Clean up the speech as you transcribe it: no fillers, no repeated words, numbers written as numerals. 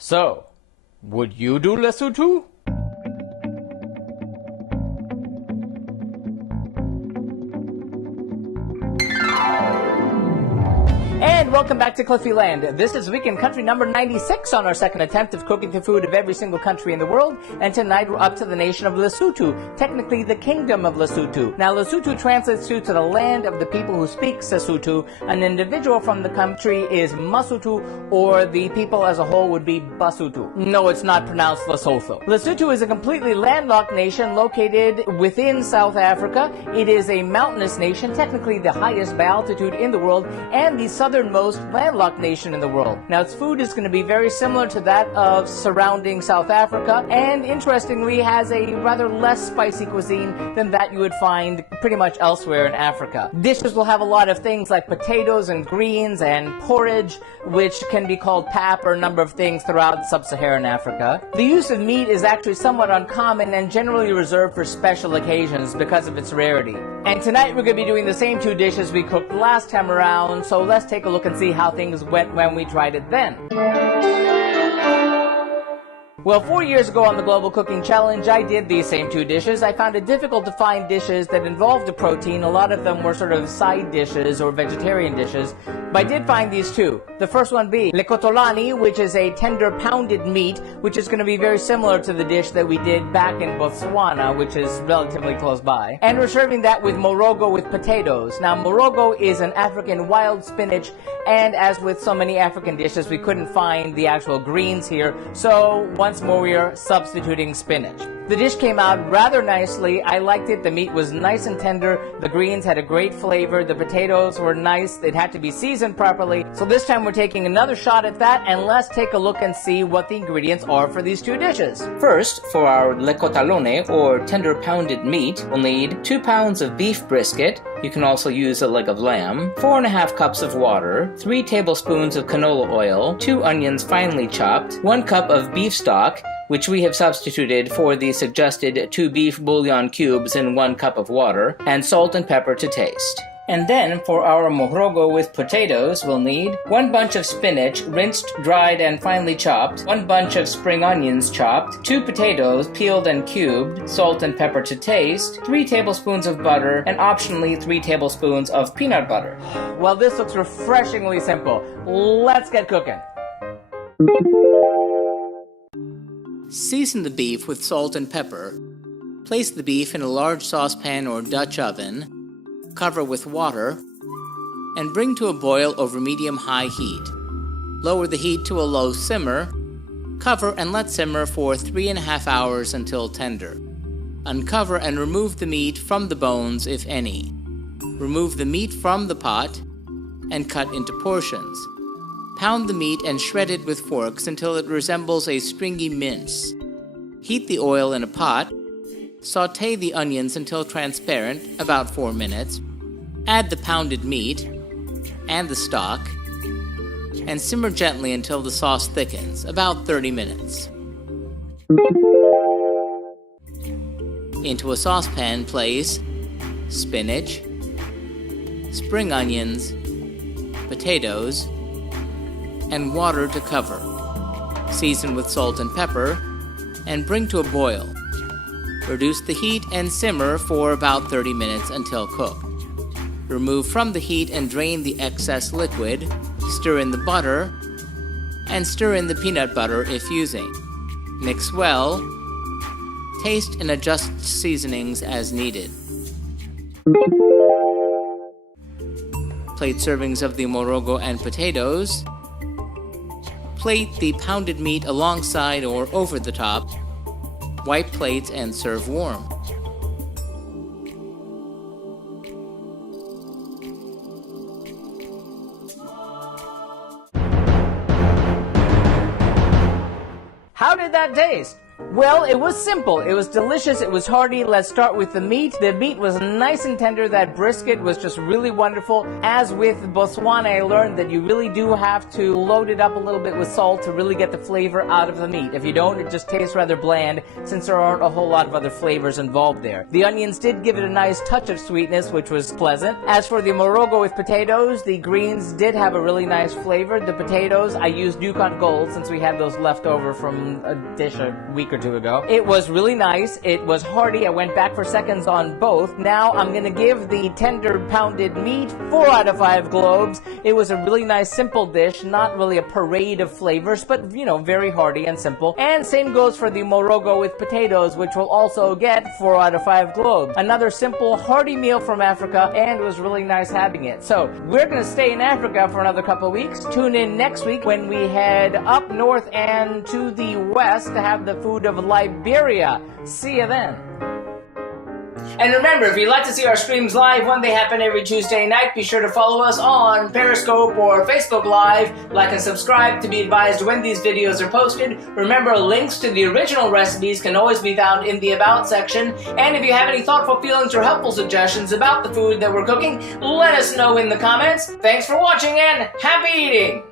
So, would you do Lesotho? And welcome back to Cliffieland. This is weekend country number 96 on our second attempt of cooking the food of every single country in the world. And tonight we're up to the nation of Lesotho, technically the kingdom of Lesotho. Now Lesotho translates to the land of the people who speak Sesotho. An individual from the country is Basotho, or the people as a whole would be Basotho. No, it's not pronounced Lesotho. Lesotho is a completely landlocked nation located within South Africa. It is a mountainous nation, technically the highest by altitude in the world, and the southernmost landlocked nation in the world. Now its food is going to be very similar to that of surrounding South Africa, and interestingly has a rather less spicy cuisine than that you would find pretty much elsewhere in Africa. Dishes will have a lot of things like potatoes and greens and porridge, which can be called pap or a number of things throughout sub-Saharan Africa. The use of meat is actually somewhat uncommon and generally reserved for special occasions because of its rarity. And tonight we're going to be doing the same two dishes we cooked last time around, so let's take a look and see how things went when we tried it then. Well, 4 years ago on the Global Cooking Challenge, I did these same two dishes. I found it difficult to find dishes that involved a protein. A lot of them were sort of side dishes or vegetarian dishes, but I did find these two. The first one being Lekhotloane, which is a tender pounded meat, which is going to be very similar to the dish that we did back in Botswana, which is relatively close by. And we're serving that with Morogo with potatoes. Now, Morogo is an African wild spinach, and as with so many African dishes, we couldn't find the actual greens here, so once more we are substituting spinach. The dish came out rather nicely. I liked it. The meat was nice and tender. The greens had a great flavor. The potatoes were nice. It had to be seasoned properly. So this time we're taking another shot at that, and let's take a look and see what the ingredients are for these two dishes. First, for our Lekhotloane, or tender pounded meat, we'll need 2 pounds of beef brisket. You can also use a leg of lamb, 4.5 cups of water, 3 tablespoons of canola oil, 2 onions finely chopped, 1 cup of beef stock, which we have substituted for the suggested 2 beef bouillon cubes in 1 cup of water, and salt and pepper to taste. And then, for our Morogo with potatoes, we'll need 1 bunch of spinach, rinsed, dried, and finely chopped, 1 bunch of spring onions chopped, 2 potatoes, peeled and cubed, salt and pepper to taste, 3 tablespoons of butter, and optionally 3 tablespoons of peanut butter. Well, this looks refreshingly simple. Let's get cooking. Season the beef with salt and pepper. Place the beef in a large saucepan or Dutch oven. Cover with water, and bring to a boil over medium-high heat. Lower the heat to a low simmer, cover and let simmer for 3.5 hours until tender. Uncover and remove the meat from the bones, if any. Remove the meat from the pot and cut into portions. Pound the meat and shred it with forks until it resembles a stringy mince. Heat the oil in a pot. Sauté the onions until transparent, about 4 minutes. Add the pounded meat and the stock, and simmer gently until the sauce thickens, about 30 minutes. Into a saucepan, place spinach, spring onions, potatoes, and water to cover. Season with salt and pepper, and bring to a boil. Reduce the heat and simmer for about 30 minutes until cooked. Remove from the heat and drain the excess liquid. Stir in the butter, and stir in the peanut butter if using. Mix well. Taste and adjust seasonings as needed. Plate servings of the Morogo and potatoes. Plate the pounded meat alongside or over the top. Wipe plates and serve warm. How did that taste? Well, it was simple. It was delicious. It was hearty. Let's start with the meat. The meat was nice and tender. That brisket was just really wonderful. As with Botswana, I learned that you really do have to load it up a little bit with salt to really get the flavor out of the meat. If you don't, it just tastes rather bland since there aren't a whole lot of other flavors involved there. The onions did give it a nice touch of sweetness, which was pleasant. As for the Morogo with potatoes, the greens did have a really nice flavor. The potatoes, I used Yukon Gold since we had those left over from a dish a week or two ago. It was really nice. It was hearty. I went back for seconds on both. Now I'm going to give the tender pounded meat 4 out of 5 globes. It was a really nice simple dish, not really a parade of flavors, but you know, very hearty and simple. And same goes for the Morogo with potatoes, which will also get 4 out of 5 globes. Another simple hearty meal from Africa, and it was really nice having it. So we're going to stay in Africa for another couple of weeks. Tune in next week when we head up north and to the west to have the food of Liberia. See you then. And remember, if you'd like to see our streams live when they happen every Tuesday night, be sure to follow us on Periscope or Facebook Live. Like and subscribe to be advised when these videos are posted. Remember, links to the original recipes can always be found in the About section. And if you have any thoughtful feelings or helpful suggestions about the food that we're cooking, let us know in the comments. Thanks for watching and happy eating!